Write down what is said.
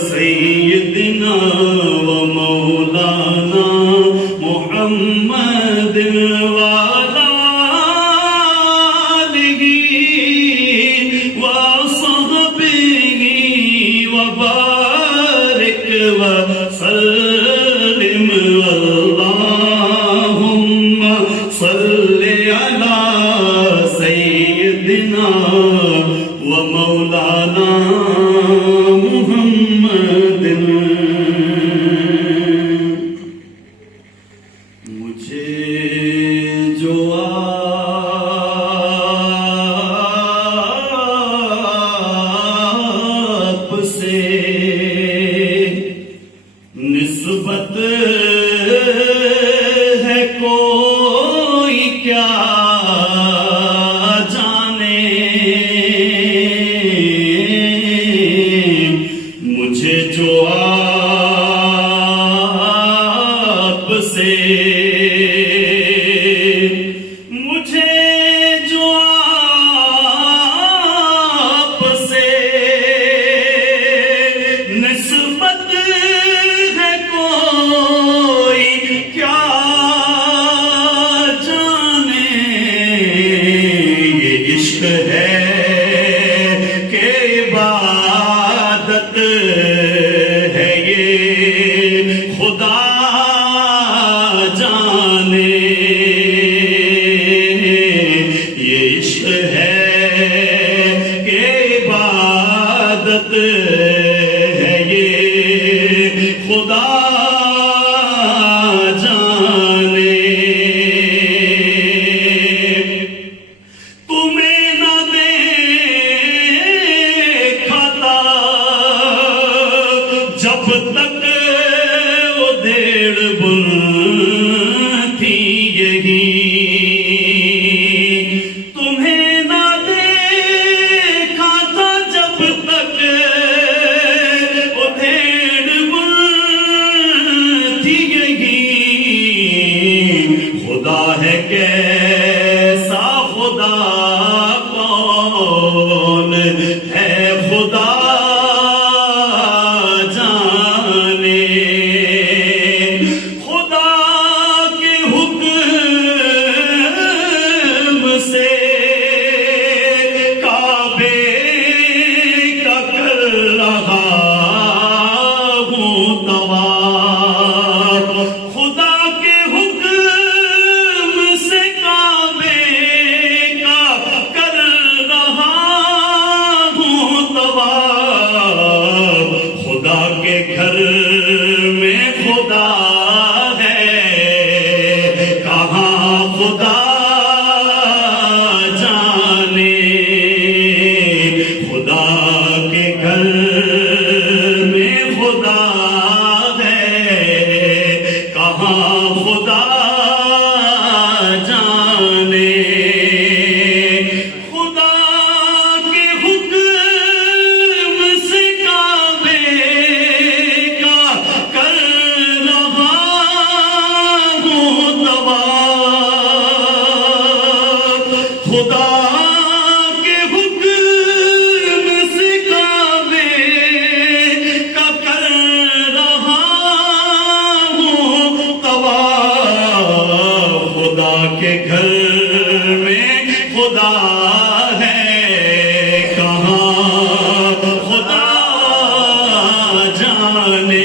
سیدنا و مولانا محمد وعلى آلہ وصحبہ وبارک وسلم اللہم صل علی سیدنا و مولانا نسبت ہے کوئی کیا جانے مجھے جو آپ سے نسبت ہے کوئی کیا جانے یہ عشق ہے کہ عبادت ہے یہ خدا جانے یہ عشق ہے کہ عبادت خدا جانے تمہیں نہ دیکھا تھا جب تک وہ دیڑ بن تھی یہی تمہیں نہ دیکھا تھا جب تک وہ دیڑ خدا ہے کیسا خدا کون ہے خدا جانے خدا کے حکم سے کعبے کا کر رہا ہوں طواف خدا کے گھر میں خدا ہے کہاں خدا جانے خدا کے گھر میں خدا ہے کہاں خدا جانے خدا کے حکم سے کعبے کا کر رہا ہوں طواف خدا کے گھر میں خدا ہے کہاں خدا جانے